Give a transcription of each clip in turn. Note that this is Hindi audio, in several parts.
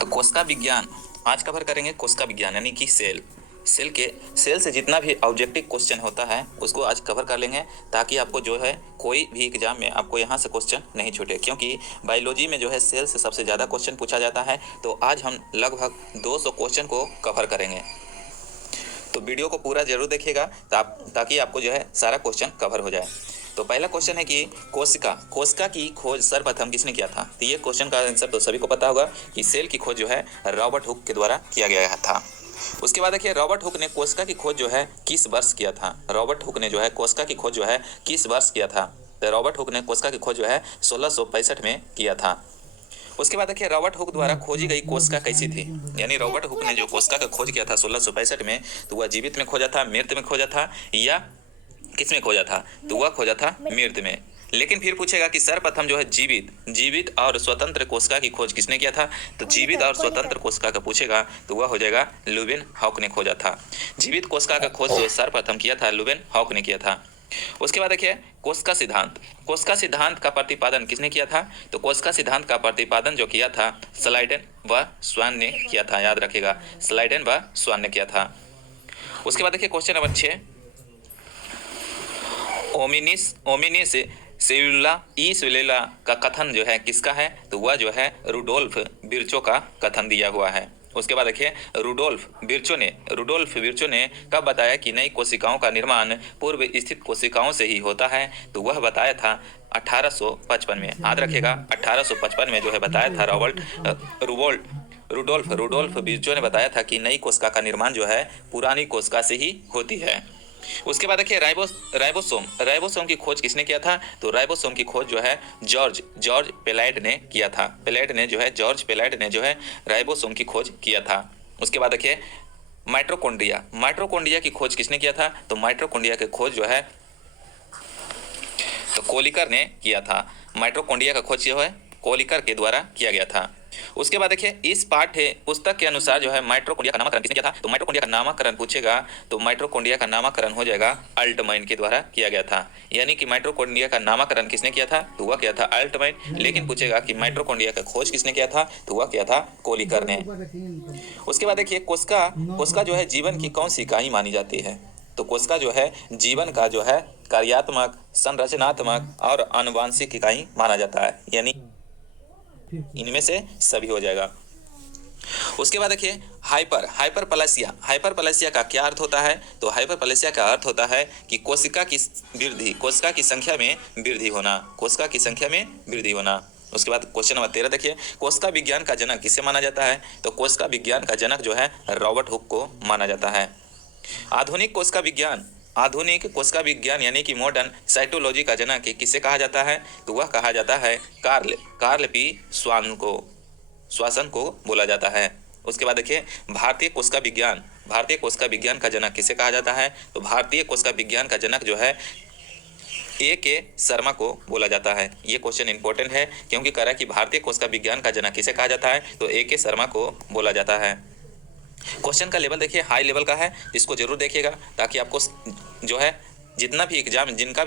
तो कोशिका विज्ञान आज कवर करेंगे। कोशिका विज्ञान यानी कि सेल से जितना भी ऑब्जेक्टिव क्वेश्चन होता है उसको आज कवर कर लेंगे, ताकि आपको जो है कोई भी एग्जाम में आपको यहाँ से क्वेश्चन नहीं छूटे, क्योंकि बायोलॉजी में जो है सेल से सबसे ज़्यादा क्वेश्चन पूछा जाता है। तो आज हम लगभग 200 क्वेश्चन को कवर करेंगे, तो वीडियो को पूरा जरूर देखिएगा ताकि आपको जो है सारा क्वेश्चन कवर हो जाए। तो पहला क्वेश्चन है कि कोशिका की खोज सर्वप्रथम किसने किया था। तो ये क्वेश्चन का आंसर तो सभी को पता होगा कि सेल की खोज जो है रॉबर्ट हुक के द्वारा किया गया था। उसके बाद देखिए रॉबर्ट हुक ने कोशिका की खोज जो है किस वर्ष किया था। रॉबर्ट हुक ने जो है कोशिका की खोज जो है किस वर्ष किया था। तो रॉबर्ट हुक ने कोशिका की खोज जो है 1665 में किया था। उसके बाद देखिए रॉबर्ट हुक द्वारा खोजी गई कोशिका कैसी थी। यानी रॉबर्ट हुक ने जो कोशिका का खोज किया था 1665 में, तो वह जीवित में खोजा था, मृत में खोजा था, या किस में खोजा था। तो वह खोजा था मृत में। लेकिन फिर पूछेगा कि सर्वप्रथम जो है जीवित और स्वतंत्र कोशिका की खोज किसने किया था। तो जीवित और स्वतंत्र कोशिका का पूछेगा तो वह हो जाएगा लुवेन हॉक ने खोजा था। जीवित कोशिका का खोज जो सर्वप्रथम किया था लुवेन हॉक ने किया था। उसके बाद देखिए कोशिका सिद्धांत का प्रतिपादन किसने किया था। तो कोशिका सिद्धांत का प्रतिपादन जो किया था स्लाइडेन व स्वान ने किया था। याद रखिएगा, स्लाइडेन व स्वान ने किया था। उसके बाद देखिए क्वेश्चन नंबर 6, ओमिनिस सेल्युला का कथन जो है किसका है। तो वह जो है रुडोल्फ विर्चो का कथन दिया हुआ है। उसके बाद देखिए रुडोल्फ विर्चो ने कब बताया कि नई कोशिकाओं का निर्माण पूर्व स्थित कोशिकाओं से ही होता है। तो वह बताया था 1855 में। याद रखिएगा 1855 में जो है बताया था रुडोल्फ विर्चो ने बताया था कि नई कोशिका का निर्माण जो है पुरानी कोशिका से ही होती है। उसके बाद देखिए राइबोसोम की खोज किसने किया था। तो राइबोसोम की खोज जो है जॉर्ज पेलाइड ने किया था। जॉर्ज पेलाइड ने जो है राइबोसोम की खोज किया था। उसके बाद देखिए माइटोकॉन्ड्रिया की खोज किसने किया था। तो माइटोकॉन्ड्रिया की खोज जो है तो कोलिकर ने किया था। माइटोकॉन्ड्रिया का खोज जो है कोलिकर के द्वारा किया गया था। उसके बाद देखिए इस पाठ्य पुस्तक के अनुसार जो है माइटोकॉन्ड्रिया का नामकरण किसने किया था। तो माइटोकॉन्ड्रिया का नामकरण पूछेगा तो माइटोकॉन्ड्रिया का नामकरण हो जाएगा अल्टमाइन के द्वारा किया गया था। यानी कि माइटोकॉन्ड्रिया का नामकरण किसने किया था। तो वह किया था अल्टमाइन। लेकिन पूछेगा कि माइटोकॉन्ड्रिया का खोज किसने किया था। तो वह किया था कोलिकर ने। उसके बाद देखिए कोशिका जो है जीवन की कौन सी इकाई मानी जाती है। तो कोशिका जो है जीवन का जो है कार्यात्मक, संरचनात्मक और आनुवांशिक इकाई माना जाता है। यानी इनमें से सभी हो जाएगा। उसके बाद देखिए हाइपरप्लेसिया का क्या अर्थ होता है। तो हाइपरप्लेसिया का अर्थ होता है कि कोशिका की संख्या में वृद्धि होना। उसके बाद क्वेश्चन नंबर 13 देखिए कोशिका विज्ञान का जनक किसे माना जाता है। तो कोशिका विज्ञान का जनक जो है रॉबर्ट हुक को माना जाता है। आधुनिक कोशिका विज्ञान यानी कि मॉडर्न साइटोलॉजी का जनक किसे कहा जाता है। तो वह कहा जाता है कार्ल पी स्वासन को बोला जाता है। उसके बाद देखिए भारतीय कोशिका विज्ञान का जनक किसे कहा जाता है। तो भारतीय कोशिका विज्ञान का जनक जो है A.K. शर्मा को बोला जाता है। ये क्वेश्चन इंपॉर्टेंट है क्योंकि कह रहा है कि भारतीय कोशिका विज्ञान का जनक किसे कहा जाता है। तो A.K. शर्मा को बोला जाता है। क्वेश्चन का लेवल देखिए हाई लेवल का है, इसको जरूर देखिएगा ताकि आपको जो है जिनका भी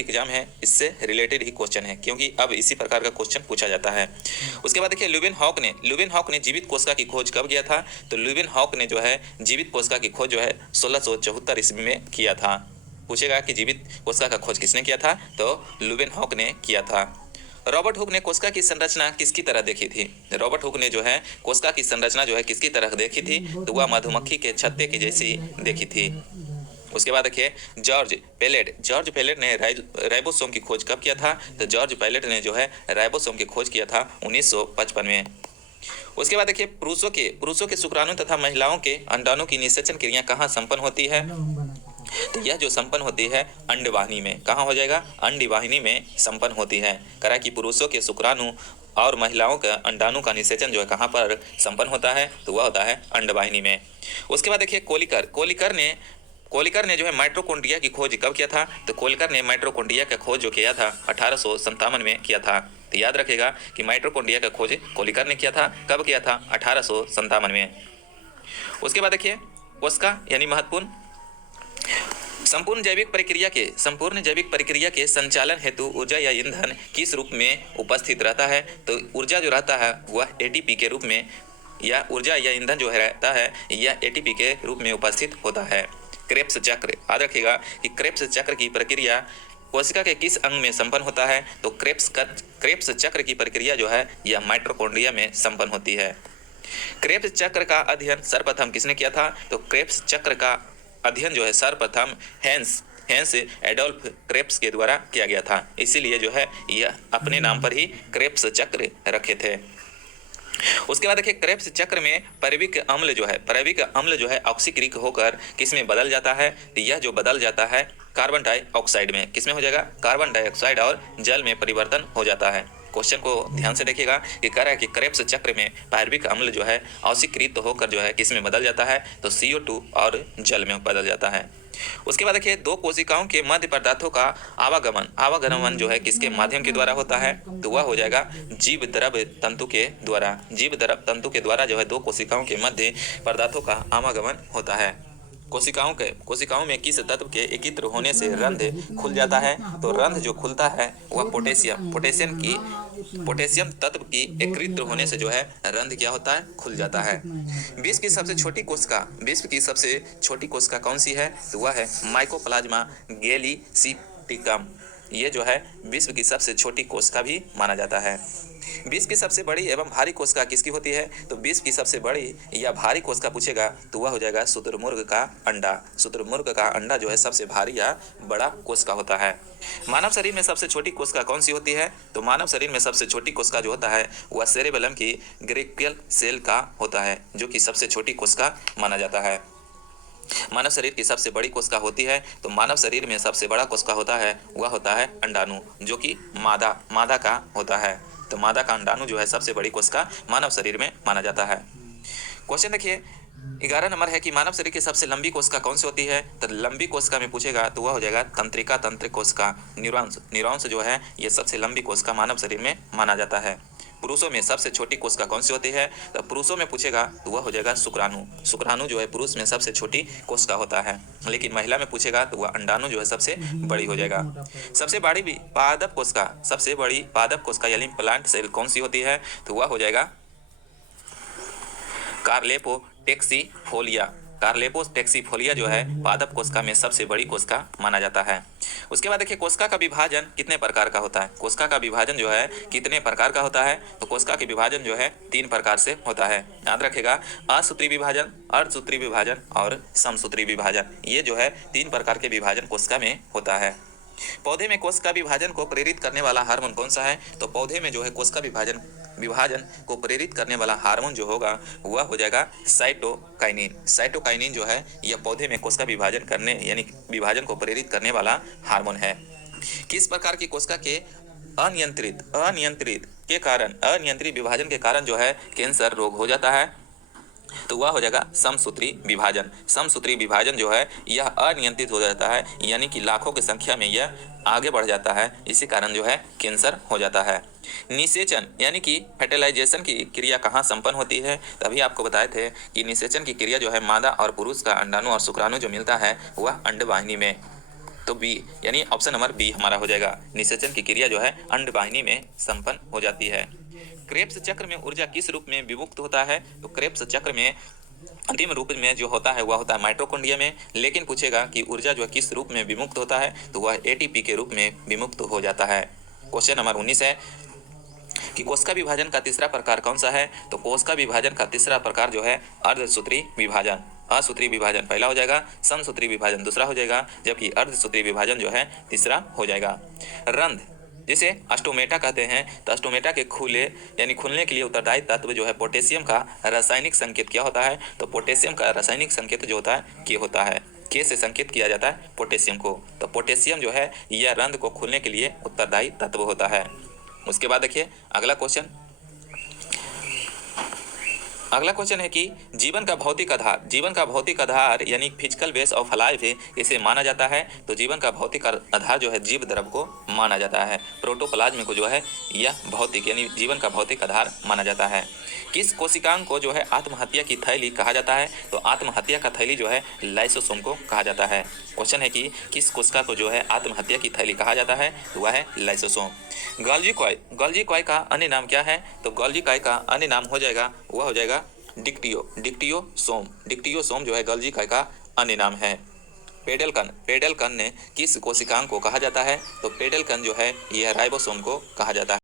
एग्जाम है इससे रिलेटेड ही क्वेश्चन है, क्योंकि अब इसी प्रकार का क्वेश्चन पूछा जाता है। उसके बाद देखिए लुवेन हॉक ने जीवित कोशिका की खोज कब किया था। तो लुवेन हॉक ने जो है जीवित कोशिका की खोज जो है 1674 ईस्वी में किया था। पूछेगा कि जीवित कोशिका का खोज किसने किया था। तो लुवेन हॉक ने किया था। रॉबर्ट हुक ने कोशिका की संरचना किसकी तरह देखी थी। रॉबर्ट हुक ने जो है कोशिका की संरचना जो है किसकी तरह देखी थी। तो वह मधुमक्खी के छत्ते की जैसी देखी थी। उसके बाद देखिए जॉर्ज पेलेट ने राइबोसोम की खोज कब किया था। तो जॉर्ज पेलेट ने जो है राइबोसोम की खोज किया था 1955 में। उसके बाद देखिए पुरुषों के शुक्राणु तथा महिलाओं के अंडाणु की निषेचन क्रिया कहाँ संपन्न होती है। तो यह जो संपन्न होती है अंडवाहिनी में। कहाँ हो जाएगा, अंडवाहिनी में संपन्न होती है। करा कि पुरुषों के शुक्राणु और महिलाओं का अंडाणु का निषेचन जो है कहाँ पर संपन्न होता है। तो वह होता है अंडवाहिनी में। उसके बाद देखिए कोलिकर ने जो है माइटोकॉन्ड्रिया की खोज कब किया था। तो कोलिकर ने माइटोकॉन्ड्रिया का खोज जो किया था 1857 में किया था। तो याद रखिएगा कि माइटोकॉन्ड्रिया का खोज कोलिकर ने किया था। कब किया था, 1857 में। उसके बाद देखिए कोशिका यानी महत्वपूर्ण संपूर्ण जैविक प्रक्रिया के संचालन हेतु ऊर्जा या ईंधन किस रूप में उपस्थित रहता है। तो ऊर्जा जो रहता है वह एटीपी के रूप में या ऊर्जा या ईंधन जो है रहता है यह एटीपी के रूप में उपस्थित होता है। क्रेब्स चक्र, याद रखिएगा कि क्रेब्स चक्र की प्रक्रिया कोशिका के किस अंग में संपन्न होता है? तो क्रेब्स चक्र की प्रक्रिया जो है यह माइटोकॉन्ड्रिया में संपन्न होती है। क्रेब्स चक्र का अध्ययन सर्वप्रथम किसने किया था? तो क्रेब्स चक्र का अध्ययन जो है सर्वप्रथम हेंस एडोल्फ क्रेब्स के द्वारा किया गया था, इसीलिए जो है यह अपने नाम पर ही क्रेब्स चक्र रखे थे। उसके बाद देखिए क्रेब्स चक्र में परविक अम्ल जो है ऑक्सीकृत होकर किस में बदल जाता है? तो यह जो बदल जाता है कार्बन डाइऑक्साइड में, किस में हो जाएगा? कार्बन डाइऑक्साइड और जल में परिवर्तन हो जाता है। क्वेश्चन को ध्यान से देखिएगा कि कह रहा है कि क्रेब्स चक्र में पायरुविक अम्ल जो है ऑक्सीकृत होकर जो है किस में बदल जाता है? तो CO2 और जल में बदल जाता है। उसके बाद देखिए दो कोशिकाओं के मध्य पदार्थों का आवागमन जो है किसके माध्यम के द्वारा होता है? तो वह हो जाएगा जीव द्रव तंतु के द्वारा जो है दो कोशिकाओं के मध्य पदार्थों का आवागमन होता है। कोशिकाओं में किस तत्व के एकत्र होने से रंध्र खुल जाता है? तो रंध्र जो खुलता है वह पोटेशियम तत्व की एकत्र होने से जो है रंध्र क्या होता है? खुल जाता है। विश्व की सबसे छोटी कोशिका कौन सी है? तो वह है माइकोप्लाज्मा गैलीसिटिकम। ये जो है विश्व की सबसे छोटी कोशिका भी माना जाता है। विश्व की सबसे बड़ी एवं भारी कोशिका किसकी होती है? तो विश्व की सबसे बड़ी या भारी कोशिका पूछेगा तो वह हो जाएगा शुतुरमुर्ग का अंडा। शुतुरमुर्ग का अंडा जो है सबसे भारी या बड़ा कोशिका होता है। मानव शरीर में सबसे छोटी कोशिका कौन सी होती है? तो मानव शरीर में सबसे छोटी कोशिका जो होता है वह सेरेबेलम की ग्रेकियल सेल का होता है, जो कि सबसे छोटी कोशिका माना जाता है। मानव शरीर की सबसे बड़ी कोशिका होती है, तो मानव शरीर में सबसे बड़ा कोशिका होता है वह होता है अंडाणु, जो कि मादा का होता है। तो मादा का अंडाणु जो है सबसे बड़ी कोशिका मानव शरीर में माना जाता है। क्वेश्चन देखिए 11 नंबर है कि मानव शरीर की सबसे लंबी कोशिका कौन सी होती है? तो लंबी कोशिका में पूछेगा तो वह हो जाएगा तंत्रिका कोशिका, न्यूरॉन्स जो है ये सबसे लंबी कोशिका मानव शरीर में माना जाता है। पुरुषों में सबसे छोटी कोशिका कौन सी होती है? तो पुरुषों में पूछेगा तो वह हो जाएगा शुक्राणु जो है पुरुष में सबसे छोटी कोशिका होता है। लेकिन महिला में पूछेगा तो वह अंडाणु जो है सबसे बड़ी हो जाएगा। सबसे बड़ी पादप कोशिका यानी प्लांट सेल कौन सी होती है? तो वह हो जाएगा कार्लेपोटेक्सीफोलिया जो है पादप कोशिका में सबसे बड़ी कोशिका माना जाता है। उसके बाद देखिए कोशिका का विभाजन कितने प्रकार का होता है? कोशिका का विभाजन जो है कितने प्रकार का होता है? तो कोशिका के विभाजन जो है 3 प्रकार से होता है। याद रखेगा असूत्री विभाजन, अर्धसूत्री विभाजन और समसूत्री विभाजन। ये जो है 3 प्रकार के विभाजन कोशिका में होता है। पौधे में कोशिका विभाजन को प्रेरित करने वाला हार्मोन कौन सा है? तो पौधे में जो है कोशिका विभाजन को प्रेरित करने वाला हार्मोन जो होगा वह हो जाएगा साइटोकाइनिन जो है यह पौधे में कोशिका विभाजन को प्रेरित करने वाला हार्मोन है। किस प्रकार की कोशिका के अनियंत्रित विभाजन के कारण जो है कैंसर रोग हो जाता है? तो वह हो जाएगा समसूत्री विभाजन जो है यह अनियंत्रित हो जाता है, यानी कि लाखों की संख्या में यह आगे बढ़ जाता है, इसी कारण जो है कैंसर हो जाता है। निषेचन यानी कि फर्टिलाइजेशन की क्रिया कहाँ संपन्न होती है? तभी आपको बताए थे कि निषेचन की क्रिया जो है मादा और पुरुष का अंडाणु और शुक्राणु जो मिलता है वह अंडवाहिनी में। तो बी यानी ऑप्शन नंबर बी हमारा हो जाएगा। निषेचन की क्रिया जो है अंडवाहिनी में संपन्न हो जाती है। क्रेब्स चक्र में ऊर्जा किस रूप में विमुक्त होता है? तो क्रेब्स चक्र में अंतिम रूप में जो होता है वह होता है माइटोकॉन्ड्रिया में। लेकिन पूछेगा कि ऊर्जा जो है किस रूप में विमुक्त होता है? तो वह एटीपी के रूप में विमुक्त हो जाता है। क्वेश्चन नंबर 19 है कि कोशिका विभाजन का तीसरा प्रकार कौन सा है? तो कोशिका विभाजन का तीसरा प्रकार जो है अर्धसूत्री विभाजन। असूत्री विभाजन पहला हो जाएगा, समसूत्री विभाजन दूसरा हो जाएगा, जबकि अर्धसूत्री विभाजन जो है तीसरा हो जाएगा। रंध्र जिसे अस्टोमेटा कहते हैं, तो अस्टोमेटा के खुलने के लिए उत्तरदायी तत्व जो है पोटेशियम का रासायनिक संकेत क्या होता है? तो पोटेशियम का रासायनिक संकेत जो होता है के होता है। के से संकेत किया जाता है पोटेशियम को। तो पोटेशियम जो है यह रंध्र को खोलने के लिए उत्तरदायी तत्व होता है। उसके बाद देखिए अगला क्वेश्चन है कि जीवन का भौतिक आधार यानी फिजिकल बेस ऑफ लाइफ इसे माना जाता है। तो जीवन का भौतिक आधार जो है जीव द्रव को माना जाता है। प्रोटोप्लाज्म को जो है यह भौतिक यानी जीवन का भौतिक आधार माना जाता है। किस कोशिकांग को जो है आत्महत्या की थैली कहा जाता है? तो आत्महत्या का थैली जो है लाइसोसोम को कहा जाता है। क्वेश्चन है कि किस कोशिका को जो है आत्महत्या की थैली कहा जाता है? तो वह है लाइसोसोम। गोल्गी कॉय का अन्य नाम क्या है? तो गोल्गी कॉय का अन्य नाम हो जाएगा डिक्टियोसोम जो है गल्जी का अन्य नाम है। पेडल कण ने किस कोशिकांग को कहा जाता है? तो पेडल कण जो है यह राइबोसोम को कहा जाता है।